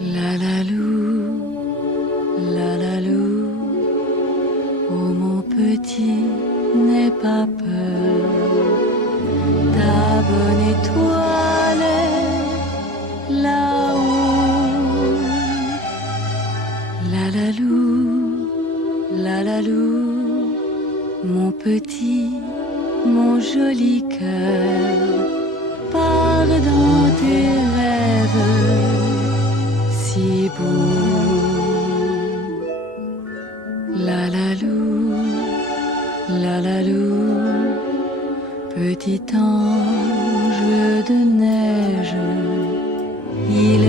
la la lou, oh mon petit, n'aie pas peur, ta bonne étoile est là-haut. La la lou, mon petit, mon joli cœur, pars dans tes rêves si beaux. La la lou, petit ange de neige, il